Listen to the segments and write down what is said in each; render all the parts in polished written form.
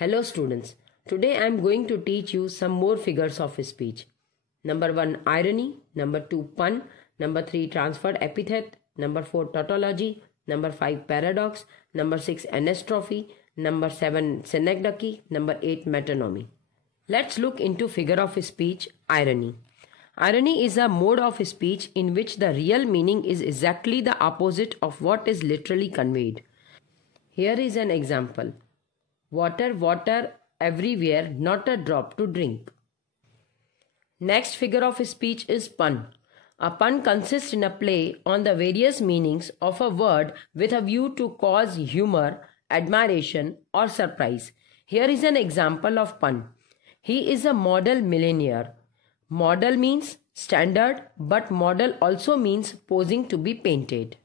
Hello students, today I am going to teach you some more figures of speech. Number 1 irony, number 2 pun, number 3 transferred epithet, number 4 tautology, number 5 paradox, number 6 anastrophe, number 7 synecdoche, number 8 metonymy. Let's look into figure of speech irony. Irony is a mode of speech in which the real meaning is exactly the opposite of what is literally conveyed. Here is an example. Water, water everywhere, not a drop to drink. Next figure of speech is pun. A pun consists in a play on the various meanings of a word with a view to cause humor, admiration or surprise. Here is an example of pun. He is a model millionaire. Model means standard, but model also means posing to be painted.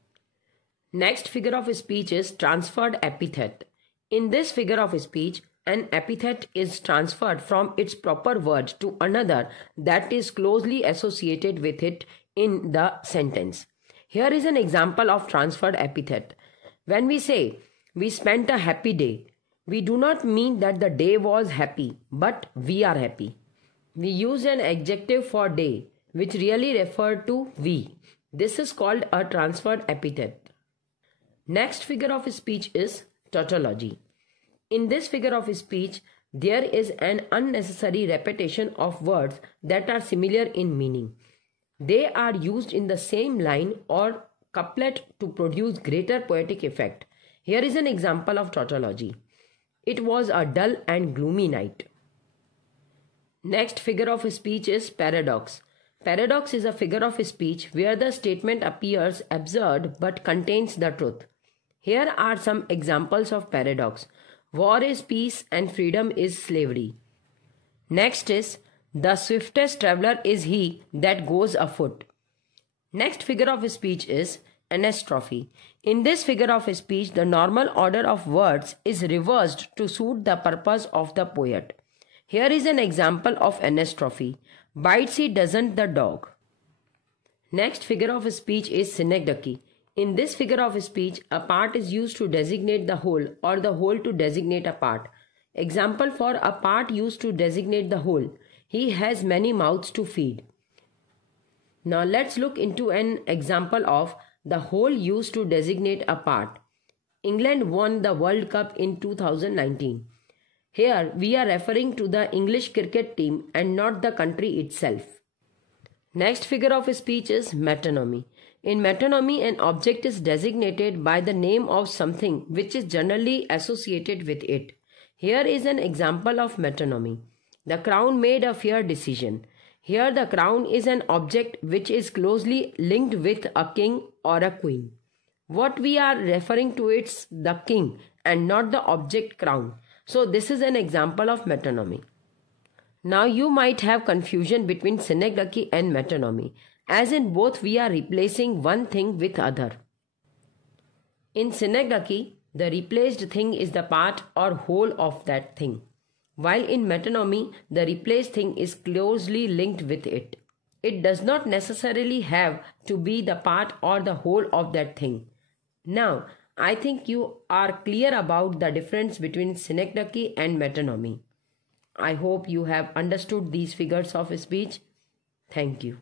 Next figure of speech is transferred epithet. In this figure of speech, an epithet is transferred from its proper word to another that is closely associated with it in the sentence. Here is an example of transferred epithet. When we say, we spent a happy day, we do not mean that the day was happy, but we are happy. We use an adjective for day, which really referred to we. This is called a transferred epithet. Next figure of speech is tautology. In this figure of speech, there is an unnecessary repetition of words that are similar in meaning. They are used in the same line or couplet to produce greater poetic effect. Here is an example of tautology. It was a dull and gloomy night. Next figure of speech is paradox. Paradox is a figure of speech where the statement appears absurd but contains the truth. Here are some examples of paradox. War is peace and freedom is slavery. Next is, the swiftest traveler is he that goes afoot. Next figure of speech is anastrophe. In this figure of speech, the normal order of words is reversed to suit the purpose of the poet. Here is an example of anastrophe. Bites he doesn't the dog. Next figure of speech is synecdoche. In this figure of speech, a part is used to designate the whole or the whole to designate a part. Example for a part used to designate the whole. He has many mouths to feed. Now let's look into an example of the whole used to designate a part. England won the World Cup in 2019. Here we are referring to the English cricket team and not the country itself. Next figure of speech is metonymy. In metonymy, an object is designated by the name of something which is generally associated with it. Here is an example of metonymy. The crown made a fair decision. Here the crown is an object which is closely linked with a king or a queen. What we are referring to is the king and not the object crown. So this is an example of metonymy. Now you might have confusion between synecdoche and metonymy, as in both we are replacing one thing with other. In synecdoche, the replaced thing is the part or whole of that thing, while in metonymy, the replaced thing is closely linked with it. It does not necessarily have to be the part or the whole of that thing. Now, I think you are clear about the difference between synecdoche and metonymy. I hope you have understood these figures of speech. Thank you.